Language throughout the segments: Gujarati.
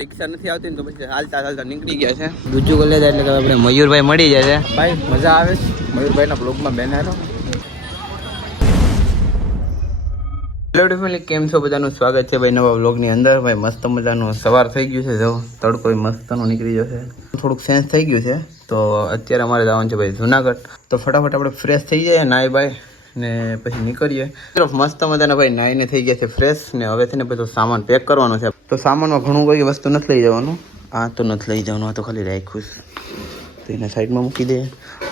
રિક્ષા નથી આવતી ને તો પછી હાલતા નીકળી ગયા છે ગુજ્જુ કોલેજ એટલે કે આપણે મયુરભાઈ મળી જાય છે ભાઈ મજા આવે છે મયુરભાઈના બ્લોગમાં બેનારો. હેલો ફેમિલી, કેમ છો? બધાનું સ્વાગત છે ભાઈ નવા વ્લોગની અંદર. ભાઈ મસ્ત મજાનું સવાર થઈ ગયું છે, જો તડકો મસ્તનો નીકળી ગયો છે, થોડુંક સેન્સ થઈ ગયું છે. તો અત્યારે અમારે જવાનું છે ભાઈ જુનાગઢ. તો ફટાફટ આપણે ફ્રેશ થઈ જાય નાઈ બાય ને પછી નીકળીએ. મસ્ત મજાના ભાઈ નાઈને થઈ ગયા છે ફ્રેશ ને હવે છે ને બધો સામાન પેક કરવાનો છે. તો સામાનમાં ઘણું કોઈ વસ્તુ નથી લઈ જવાનું, આ તો નથી લઈ જવાનું, આ તો ખાલી રાખ્યું તો એને સાઈડમાં મૂકી દઈએ.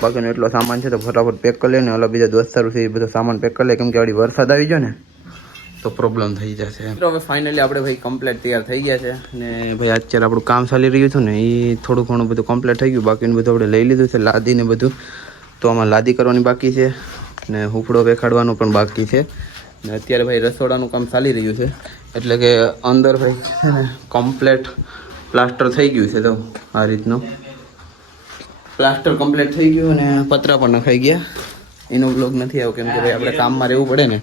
બાકીનો એટલો સામાન છે તો ફટાફટ પેક કરી લે ને ઓલા બીજા દોસ્તારો છે એ બધો સામાન પેક કરી લે, કેમ કે વળી વરસાદ આવી ગયો ને તો પ્રોબ્લેમ થઈ જશે. હવે ફાઇનલી આપણે ભાઈ કમ્પ્લીટ તૈયાર થઈ ગયા છે ને ભાઈ અત્યારે આપણું કામ ચાલી રહ્યું હતું ને એ થોડું ઘણું બધું કમ્પ્લીટ થઈ ગયું. બાકીનું બધું આપણે લઈ લીધું છે, લાદીને બધું. તો આમાં લાદી કરવાની બાકી છે ને હુફડો બેખાડવાનું પણ બાકી છે ને અત્યારે ભાઈ રસોડાનું કામ ચાલી રહ્યું છે. એટલે કે અંદર ભાઈ છે ને કમ્પ્લીટ પ્લાસ્ટર થઈ ગયું છે. તો આ રીતનું પ્લાસ્ટર કમ્પ્લીટ થઈ ગયું અને પતરા પણ નખાઈ ગયા. એનો બ્લોગ નથી આવ્યો કેમ કે ભાઈ આપણે કામમાં રહેવું પડે ને.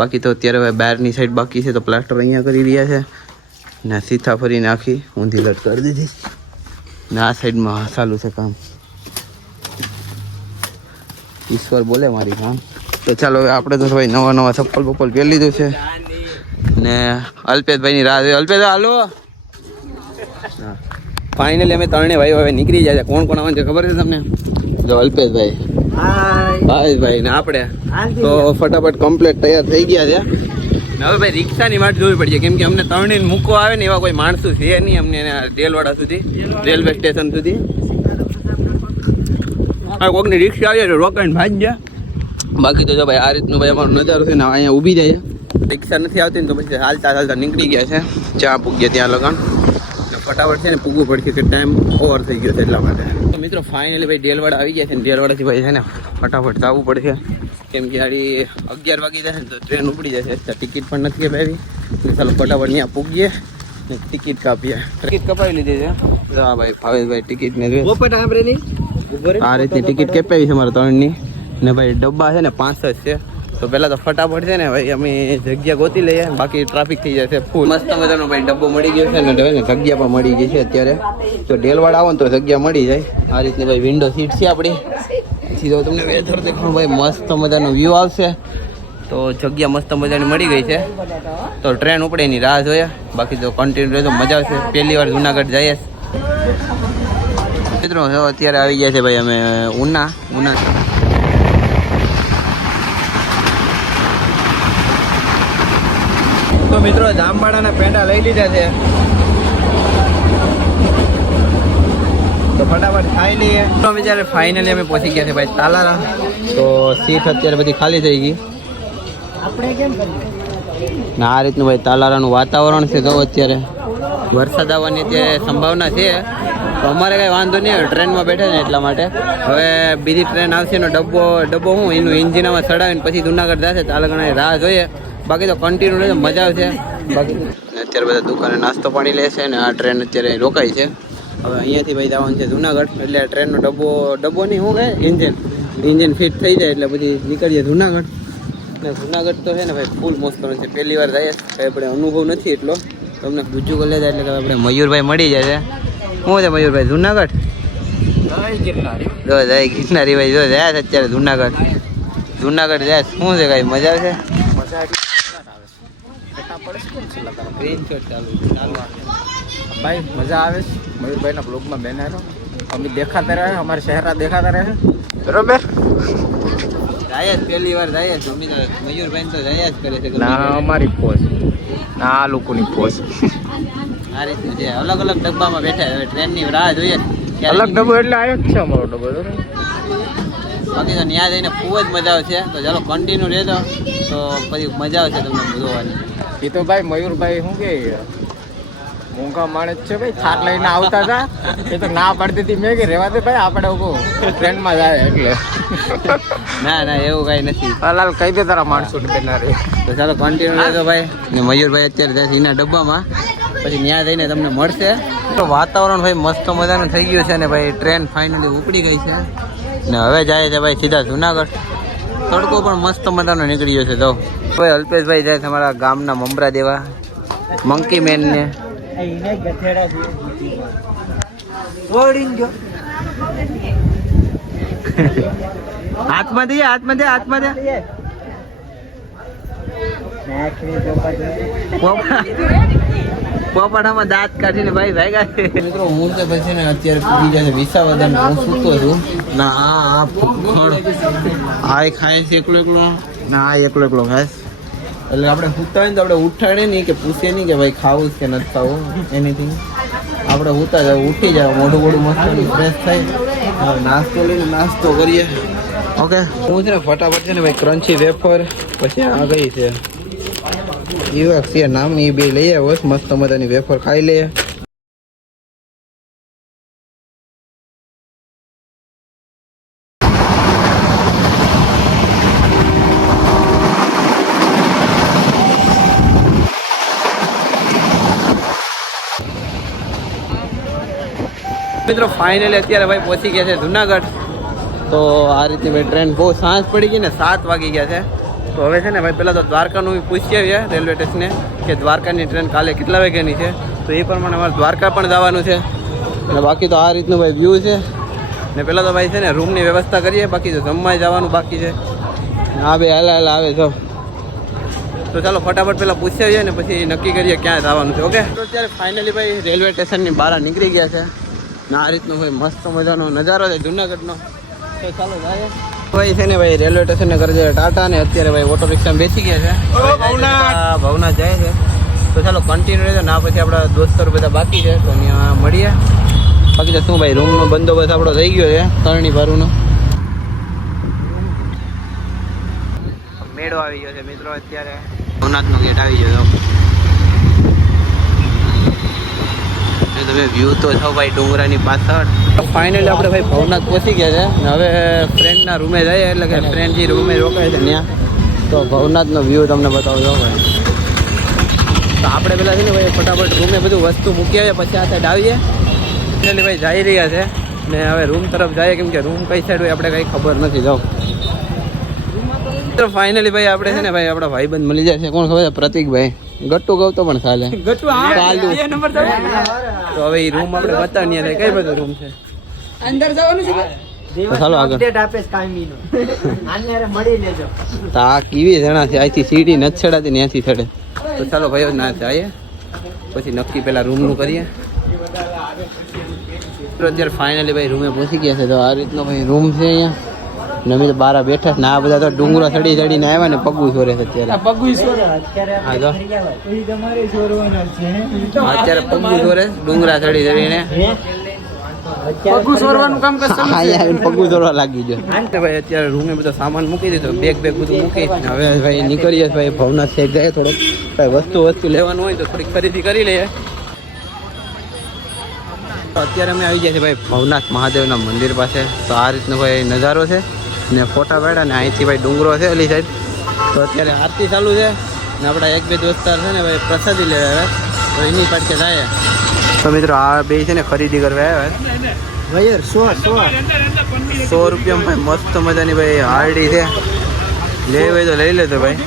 બાકી તો અત્યારે હવે બહારની સાઈડ બાકી છે તો પ્લાસ્ટર અહીંયા કરી રહ્યા છે ને સીધા ફરી નાખી ઊંધી લટ કરી દીધી ને આ સાઈડમાં ચાલુ છે કામ. ઈશ્વર બોલે મારી કામ. તો ચાલો હવે આપણે તો ભાઈ નવા ચપ્પલ બપ્પલ પહેરી લીધું છે ને અલ્પેશભાઈની રાહ જોઈએ. અલ્પેશ હાલો. હા ફાઇનલી અમે ત્રણેય ભાઈઓ હવે નીકળી જાય છે. કોણ કોણ આવવાનું છે ખબર છે તમને? જો અલ્પેશભાઈ, ભાઈ ને આપણે તો ફટાફટ કમ્પ્લીટ તૈયાર થઈ ગયા છે. હવે ભાઈ રિક્ષાની વાટ જોવી પડશે કેમ કે અમને ત્રણેય મૂકવા આવે ને એવા કોઈ માણસો છે નહીં અમને દેલવાડા સુધી, રેલવે સ્ટેશન સુધી. કોઈકની રિક્ષા આવી જાય રોકાઈને ભાજ ગયા. બાકી તો જો ભાઈ આ રીતનું ભાઈ અમારો નજારો છે ને અહીંયા ઊભી જાય. રિક્ષા નથી આવતી ને તો પછી હાલતા નીકળી ગયા છે. જ્યાં પૂગ્યા ત્યાં લગાણ ફટાફટ છે ને પૂગવું પડશે કે ટાઈમ ઓવર થઈ ગયો છે એટલા માટે. તો મિત્રો ફાઇનલી ભાઈ ડેલવાડા આવી ગયા છે ને ડેલવાડાથી ભાઈ છે ને ફટાફટ જવું પડશે કેમ કે આડી 11 વાગી જશે ને તો ટ્રેન ઉપડી જશે. ટિકિટ પણ નથી કપાવી ને ચાલો ફટાફટ ત્યાં પૂગીએ ને ટિકિટ કાપીએ. ટિકિટ કપાવી લીધી છે. હા ભાઈ ભાવેશભાઈ ટિકિટ ને આ રીતની ટિકિટ કપાવી છે મારા ત્રણની ને ભાઈ ડબ્બા છે ને 5 જ છે. તો પહેલાં તો ફટાફટ છે ને ભાઈ અમે જગ્યા ગોતી લઈએ, બાકી ટ્રાફિક થઈ જશે ફૂલ. મસ્ત મજાનો ભાઈ ડબ્બો મળી ગયો છે ને જગ્યા પણ મળી ગઈ છે અત્યારે. તો ડેલવાડ આવો ને તો જગ્યા મળી જાય. આ રીતની ભાઈ વિન્ડો સીટ છે આપણી. પછી તો તમને વેધર દેખાણું ભાઈ મસ્ત મજાનો વ્યૂ આવશે. તો જગ્યા મસ્ત મજાની મળી ગઈ છે. તો ટ્રેન ઉપડે એની રાહ જોઈએ. બાકી તો કન્ટિન્યુ રહેતો મજા આવશે. પહેલી વાર જુનાગઢ જઈએ મિત્રો. અત્યારે આવી ગયા છે ભાઈ અમે ઉના. તો મિત્રો જામવાડાના પેંડા લઈ લીધા છે તો ફટાફટ ખાઈ લઈએ. તો વિચારે ફાઇનલી અમે પહોંચી ગયા છે ભાઈ તાલારા. તો સીટ અત્યારે બધી ખાલી થઈ ગઈ ને આ રીતનું ભાઈ તાલારાનું વાતાવરણ છે. તો અત્યારે વરસાદ આવવાની અત્યારે સંભાવના છે તો અમારે કાંઈ વાંધો નહીં આવે, ટ્રેનમાં બેઠા ને એટલા માટે. હવે બીજી ટ્રેન આવશે એનો ડબ્બો હું એનું એન્જિનમાં ચડાવીને પછી જુનાગઢ જશે. તાલાગણાની રાહ જોઈએ. બાકી તો કન્ટિન્યુ રહેશે મજા આવશે. બાકી અત્યારે બધા દુકાને નાસ્તો પાણી લેશે ને આ ટ્રેન અત્યારે રોકાઈ છે. હવે અહીંયાથી ભાઈ જવાનું છે જુનાગઢ. એટલે આ ટ્રેનનો ડબ્બો નહીં હું કહે ઇન્જિન ફિટ થઈ જાય એટલે પછી નીકળીએ જુનાગઢ. ને જુનાગઢ તો છે ને ભાઈ ફૂલ મસ્ત છે. પહેલી વાર જઈએ કંઈ આપણે અનુભવ નથી એટલો. તમને ગુજ્જુ કોલેજ એટલે કે આપણે મયુરભાઈ મળી જાય છે. શું છે મયુરભાઈ જુનાગઢ? જો જાય ગિરનારી ભાઈ જો જાય છે અત્યારે જુનાગઢ જાય. શું છે કાંઈ મજા આવશે? ભાઈ મજા આવે છે મયુરભાઈના બ્લોગમાં બેનારો. અમે દેખાતા રહે, અમારા શહેરા દેખાતા રહે બરોબર. જાય જ પહેલી વાર જાય જ મયુરભાઈ તો જાય જ કરે છે. ના અમારી પોસ ના આ લોકોની પોસ આ રીતનું છે. અલગ અલગ ડબ્બામાં બેઠા હવે ટ્રેનની રાહ જોઈએ. અલગ ડબ્બો એટલે આવ્યો જ છે અમારો ડબ્બો. બાકી તો ત્યાં જઈને ખૂબ જ મજા આવશે. તો ચાલો કન્ટિન્યુ રહેજો તો પછી મજા આવશે તમને જોવાની. એ તો ભાઈ મયુરભાઈ શું કે મોંઘા માણસ છે ભાઈ, થાર લઈને આવતા હતા એ તો ના પડતી હતી. મેં કે રેવા દે ભાઈ આપણે ટ્રેનમાં જાય એટલે. ના એવું કાંઈ નથી. લાલ કહી દે તારા માણસો બેનારે. તો ચાલો કન્ટિન્યુ રહેજો ભાઈ. ને મયુરભાઈ અત્યારે જાય એના ડબ્બામાં, પછી ત્યાં જઈને તમને મળશે. તો વાતાવરણ ભાઈ મસ્ત મજાનું થઈ ગયું છે ને ભાઈ ટ્રેન ફાઇનલી ઉપડી ગઈ છે ને હવે જાય છે ભાઈ સીધા જુનાગઢ. તડકો પણ મસ્ત મજાનો નીકળી ગયો છે. તો ભાઈ અલ્પેશભાઈ જાય છે અમારા ગામના મમરા દેવા મંકી મેનને એને ગઠેડા ઓડીન જો હાથમાં દે હાથમાં દે હાથમાં દે પોપડામાં દાંત કાઢીને ભાઈ ભાગ્યા છે મિત્રો. હું તો પછી ને અત્યારે પૂરી જાય વિસાવદર હું સૂતો છું ના આ ભૂખણ આ ખાય છે એકલો એકલો ના આ એકલો એકલો ખાય એટલે આપણે સૂતા હોય ને તો આપણે ઉઠાડે નહીં કે પૂછે નહીં કે ભાઈ ખાવું કે નથી ખાવું એનીથિંગ. આપણે સૂતા જાવ ઉઠી જાવ મોઢું મોઢું મસ્ત ફ્રેશ થાય નાસ્તો લઈને નાસ્તો કરીએ. ઓકે હું છે ને ફટાફટ છે ને ભાઈ ક્રન્ચી વેફર પછી આ ગઈ છે યુએક્સ છે નામ એ બે લઈ આવ્યો મસ્ત મજાની વેફર ખાઈ લઈએ. મિત્રો ફાઇનલી અત્યારે ભાઈ પહોંચી ગયા છે જુનાગઢ. તો આ રીતે ભાઈ ટ્રેન બહુ સાંજ પડી ગઈ ને 7 વાગી ગયા છે. તો હવે છે ને ભાઈ પહેલાં તો દ્વારકાનું પૂછી આવીએ રેલવે સ્ટેશને કે દ્વારકાની ટ્રેન કાલે કેટલા વાગ્યાની છે. તો એ પ્રમાણે અમારે દ્વારકા પણ જવાનું છે. અને બાકી તો આ રીતનું ભાઈ વ્યૂ છે. ને પહેલાં તો ભાઈ છે ને રૂમની વ્યવસ્થા કરીએ, બાકી તો જમવા જવાનું બાકી છે. હા ભાઈ હાલા હાલા આવે છો. તો ચાલો ફટાફટ પહેલાં પૂછી આવીએ ને પછી નક્કી કરીએ ક્યાં જવાનું છે. ઓકે તો અત્યારે ફાઇનલી ભાઈ રેલવે સ્ટેશનની બહાર નીકળી ગયા છે. ને આ રીતનો ભાઈ મસ્ત મજાનો નજારો છે જુનાગઢનો. તો ચાલો જાય ભાઈ છે ને ભાઈ રેલવે સ્ટેશનને કરે છે ટાટા ને અત્યારે ભાઈ ઓટો રિક્ષામાં બેસી ગયા છે. ભવનાથ જાય છે. તો ચાલો કન્ટિન્યુ રહેજો ના પછી આપણા દોસ્તરો બધા બાકી છે તો ત્યાં મળીએ. બાકી તો શું ભાઈ રૂમનો બંદોબસ્ત આપણો થઈ ગયો છે કરણી ભારુનો. મેળો આવી ગયો છે મિત્રો અત્યારે ભવનાથનો ગેટ આવી ગયો. તમે વ્યૂ તો છો ભાઈ ડુંગરાની પાછળ. ફાઇનલી આપણે ભાઈ ભવનાથ પહોંચી ગયા છે ને હવે ફ્રેન્ડના રૂમે જઈએ એટલે કે ફ્રેન્ડ જે રૂમે રોકાય છે ત્યાં તો ભવનાથનો વ્યૂ તમને બતાવજો ભાઈ. તો આપણે પેલા છે ને ભાઈ ફટાફટ રૂમે બધું વસ્તુ મૂકી આવીએ પછી આ સાઈડ આવીએ. એટલે ભાઈ જઈ રહ્યા છે ને હવે રૂમ તરફ જઈએ કેમ કે રૂમ કઈ સાઈડ હોય આપણે કંઈ ખબર નથી. જાઓ તો ફાઇનલી ભાઈ આપણે છે ને ભાઈ આપણા ભાઈબંધ મળી જાય છે. કોણ ખબર છે? પ્રતિકભાઈ. ગટ્ટુ ગૌ તો પણ ચાલે. તો હવે એ રૂમ આપણે બતાવીએ કઈ બધો રૂમ છે અંદર જવાનું છે. તો ચાલો આગળ તો આ કેવી જણા છે અહીંથી સીડી નથી ચડાતી ત્યાંથી ચડે. તો ચાલો ભાઈઓ ના જઈએ પછી નક્કી પેલા રૂમનું કરીએ. અત્યારે ફાઇનલી ભાઈ રૂમે પહોંચી ગયા છે. તો આ રીતનો ભાઈ રૂમ છે અહીંયા ને અમે તો બાર બેઠા ને આ બધા તો ડુંગરા ચડી ચડીને આવ્યા ને પગું છોરે છે અત્યારે. અત્યારે પગું છોરે ડુંગરા ચડી ચડીને પગું છોરવા લાગી ગયો. ભાઈ અત્યારે રૂમે બધો સામાન મૂકી દીધો બેગ બધું મૂકી હવે ભાઈ નીકળીએ ભાઈ ભવનાથ શેખ જાય થોડોક ભાઈ વસ્તુ લેવાનું હોય તો થોડીક ખરીદી કરી લઈએ. અત્યારે અમે આવી ગયા છીએ ભાઈ ભવનાથ મહાદેવના મંદિર પાસે. તો આ રીતનો ભાઈ નજારો છે ને ફોટા પાડ્યા ને અહીંથી ભાઈ ડુંગરો છે અલી સાઈડ. તો અત્યારે આરતી ચાલુ છે ને આપણા 1-2 દોસ્તાર છે ને ભાઈ પ્રસાદી લેવા તો એની પાછળ જાય. તો મિત્રો આ બે છે ને ખરીદી કરવા આવ્યા. 100 રૂપિયામાં ભાઈ મસ્ત મજાની ભાઈ હારડી છે. લેવી હોય તો લઈ લેતો ભાઈ.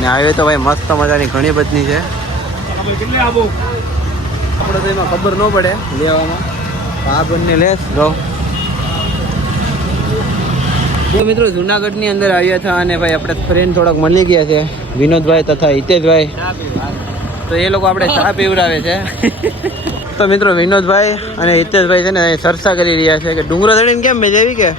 ને આવે તો ભાઈ મસ્ત મજાની ઘણી બધી છે. આપણે તો એમાં ખબર ન પડે લેવામાં. આ બંને લેસ રહો. જો મિત્રો જુનાગઢની અંદર આવ્યા હતા અને ભાઈ આપણે ફ્રેન્ડ થોડાક મળી ગયા છે વિનોદભાઈ તથા હિતેશભાઈ. તો એ લોકો આપણે ચા પીવડાવે છે. તો મિત્રો વિનોદભાઈ અને હિતેશભાઈ છે ને ચર્ચા કરી રહ્યા છે કે ડુંગરો ચડીને કેમ મજા આવી કે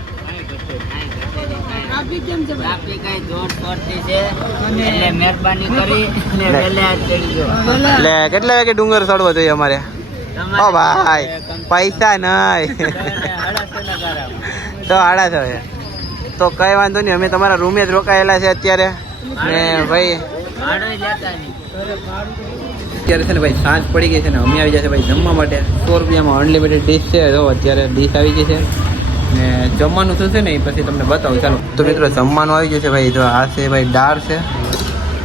કેટલા વાગે ડુંગર ચડવો જોઈએ અમારે? ઓ ભાઈ પૈસા નહીં તો 8:30. તો કઈ વાંધો નહીં અમે તમારા રૂમે જ રોકાયેલા છે અત્યારે ને ભાઈ. અત્યારે છે ને ભાઈ સાંજ પડી ગઈ છે ને અમે આવી ગયા છે ભાઈ જમવા માટે. 100 રૂપિયામાં અનલિમિટેડ ડીશ છે. જો અત્યારે ડીશ આવી ગઈ છે ને જમવાનું થશે ને એ પછી તમને બતાવું. ચાલો તો મિત્રો જમવાનું આવી ગયું છે ભાઈ. જો આ છે ભાઈ દાળ છે,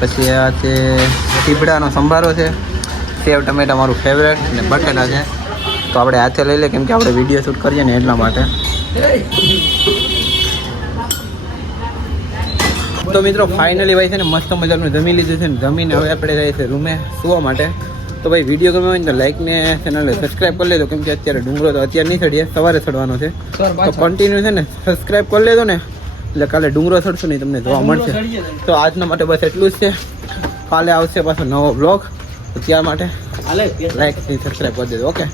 પછી આ છે ટીબડાનો સંભારો છે, સેવ ટમેટા મારું ફેવરેટ ને બટેટા છે. તો આપણે હાથે લઈ લે કેમ કે આપણે વિડીયો શૂટ કરીએ ને એટલા માટે. તો મિત્રો ફાઇનલી ભાઈ છે ને મસ્ત મજાનું જમી લીધું છે ને જમીને હવે આપણે જઈએ છીએ રૂમે સુવા માટે. તો ભાઈ વિડીયો ગમ્યો હોય ને તો લાઈક ને ચેનલને સબસ્ક્રાઈબ કરી લેજો, કેમ કે અત્યારે ડુંગરો તો અત્યારે નહીં ચડીએ, સવારે ચડવાનો છે. તો કન્ટિન્યુ છે ને સબસ્ક્રાઈબ કરી લેજો ને, એટલે કાલે ડુંગરો ચડશો નહીં તમને જોવા મળશે. તો આજના માટે બસ એટલું જ છે. કાલે આવશે પાછો નવો બ્લોગ, તો ત્યાં માટે લાઈક સબસ્ક્રાઈબ કરી દેજો. ઓકે.